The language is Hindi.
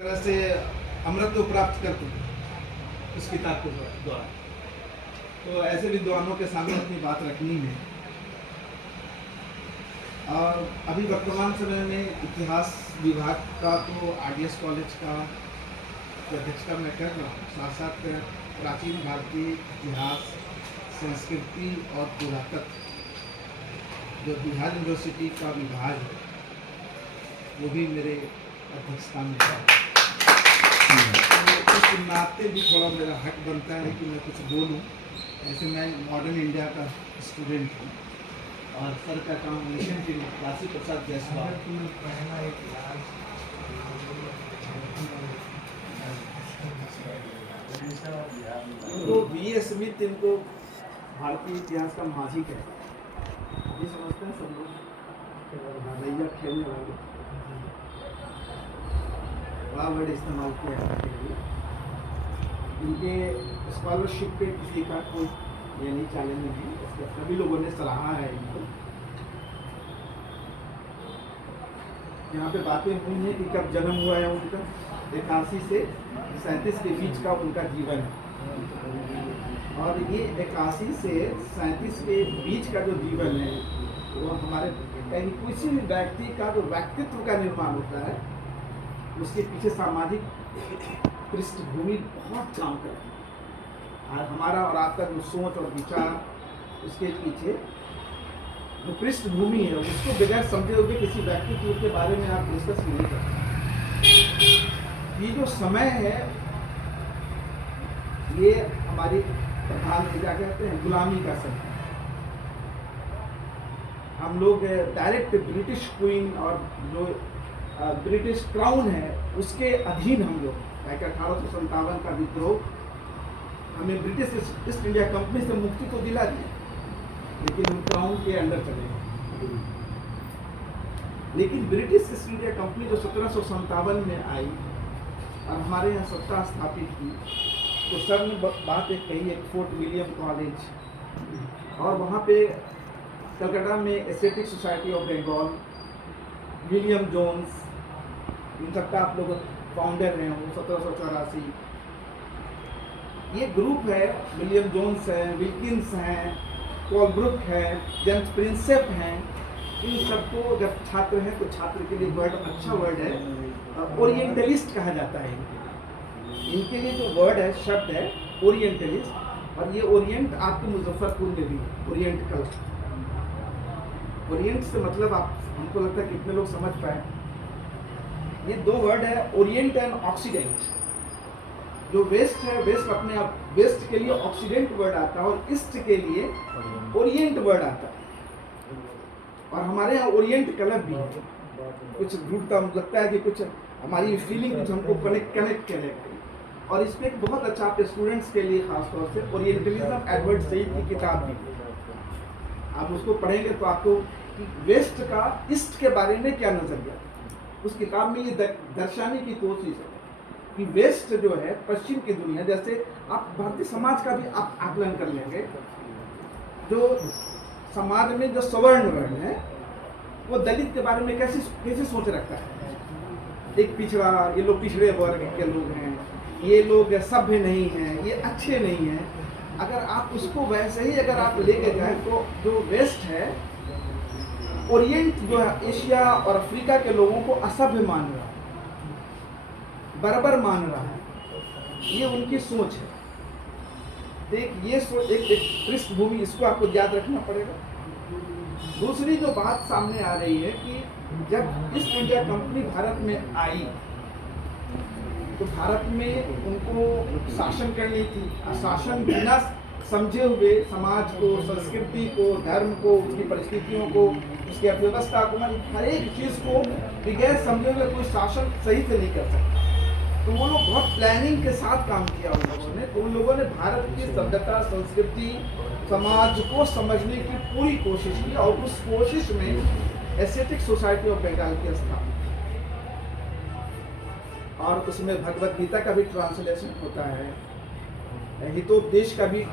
तरह से अमृत को प्राप्त कर चुके उस किताब के द्वारा। तो ऐसे विद्वानों के सामने अपनी बात रखनी है। और अभी वर्तमान समय में इतिहास विभाग का तो आरडीएस कॉलेज का अध्यक्षता मैं कर रहा हूँ, साथ साथ प्राचीन भारतीय इतिहास, संस्कृति और पुरातत्व जो बिहार यूनिवर्सिटी का विभाग है वो भी मेरे अध्यक्षता में है। तो इस नाते भी थोड़ा मेरा हक बनता है कि मैं कुछ बोलूं। ऐसे मैं मॉडर्न इंडिया का स्टूडेंट हूँ और सर का काम मिशन के काशी प्रसाद जायसवाल। तो बी.ए. स्मिथ इनको भारतीय इतिहास का माझी कहते हैं। ये समझते हैं सब लोग, भैया खेलने वाले बड़ा वर्ड इस्तेमाल किया है। इनके स्कॉलरशिप पे किसी का कोई ये नहीं चैलेंज नहीं, इसके सभी लोगों ने सराहा है इनको। यहाँ पे बातें हुई हैं कि कब जन्म हुआ है उनका, 81 से 37 के बीच का उनका जीवन है। और ये 81 से 37 के बीच का जो जीवन है वो हमारे कहीं किसी भी व्यक्ति का जो व्यक्तित्व का निर्माण होता है उसके पीछे सामाजिक पृष्ठभूमि बहुत काम करती है। और हमारा और आपका जो सोच और विचार उसके पीछे जो पृष्ठभूमि है उसको बगैर समझे हुए किसी व्यक्तित्व के बारे में आप डिस्कस नहीं करते। ये जो समय है ये हमारी प्रधान क्या कहते हैं गुलामी का समय। हम लोग डायरेक्ट ब्रिटिश क्वीन और जो ब्रिटिश क्राउन है उसके अधीन हम लोग। 1857 का विद्रोह हमें ब्रिटिश ईस्ट इंडिया कंपनी से मुक्ति तो दिला दी, लेकिन हम क्राउन के अंडर चले गए। लेकिन ब्रिटिश ईस्ट इंडिया कंपनी जो 1757 में आई और हमारे यहाँ सत्ता स्थापित की, तो सर ने बात एक कही, एक फोर्ट विलियम कॉलेज, और वहाँ पे कलकत्ता में aesthetic society of Bengal, William Jones, इन सबका आप लोग फाउंडर हैं। वो 1784 ये ग्रुप है। विलियम जोन्स हैं, विल्किंस हैं, कोलब्रुक है, जेम्स प्रिंसेप हैं। इन सबको अगर छात्र हैं तो छात्र के लिए वर्ड अच्छा वर्ड है, ओरिएंटलिस्ट कहा जाता है। इनके लिए जो वर्ड है, शब्द है ओरिएंटलिस्ट। और ये ओरिएंट आपके मुजफ्फरपुर में भी ओरिएंट कल्चर, ओरिएंट से मतलब आप हमको लगता है कितने लोग समझ पाए। ये दो वर्ड है, ओरिएंट एंड ऑक्सीडेंट। जो वेस्ट है, वेस्ट अपने आप वेस्ट के लिए ऑक्सीडेंट वर्ड आता है और ईस्ट के लिए ओरिएंट वर्ड आता है। और हमारे यहाँ ओरिएंट क्लब भी है। कुछ ग्रुप का लगता है कि कुछ हमारी फीलिंग कुछ हमको कनेक्ट करें। और इसमें एक बहुत अच्छा आपके स्टूडेंट्स के लिए खासतौर से ओरिएंटलिज्म एडवर्ड सईद की किताब भी, आप उसको पढ़ेंगे तो आपको वेस्ट का ईस्ट के बारे में क्या नजरिया, उस किताब में ये दर्शाने की कोशिश है कि वेस्ट जो है पश्चिम की दुनिया, जैसे आप भारतीय समाज का भी आप आकलन कर लेंगे, जो समाज में जो सवर्ण वर्ण है वो दलित के बारे में कैसे सोच रखता है। एक पिछड़ा, ये लोग पिछड़े वर्ग के लोग हैं, ये लोग सभ्य नहीं हैं, ये अच्छे नहीं हैं। अगर आप उसको वैसे ही अगर आप लेके जाए तो जो वेस्ट है, ओरिएंट जो है एशिया और अफ्रीका के लोगों को असभ्य मान रहा है, बराबर मान रहा है। ये उनकी सोच है। देख ये सोच एक पृष्ठभूमि, इसको आपको याद रखना पड़ेगा। दूसरी जो बात सामने आ रही है कि जब ईस्ट इंडिया कंपनी भारत में आई तो भारत में उनको शासन करनी थी। शासन बिना समझे हुए समाज को, संस्कृति को, धर्म को, उसकी परिस्थितियों को, उसकी अर्थव्यवस्था को, हर एक चीज़ को बगैर समझे हुए कोई शासन सही से नहीं कर सकता। तो वो लोग बहुत प्लानिंग के साथ काम किया उन लोगों ने। तो उन लोगों ने भारत की सभ्यता, संस्कृति, समाज को समझने की पूरी कोशिश की और उस कोशिश में एस्थेटिक सोसाइटी ऑफ बंगाल की स्थापना, और उसमें भगवद गीता का भी ट्रांसलेशन होता है, हितोपदेश का भी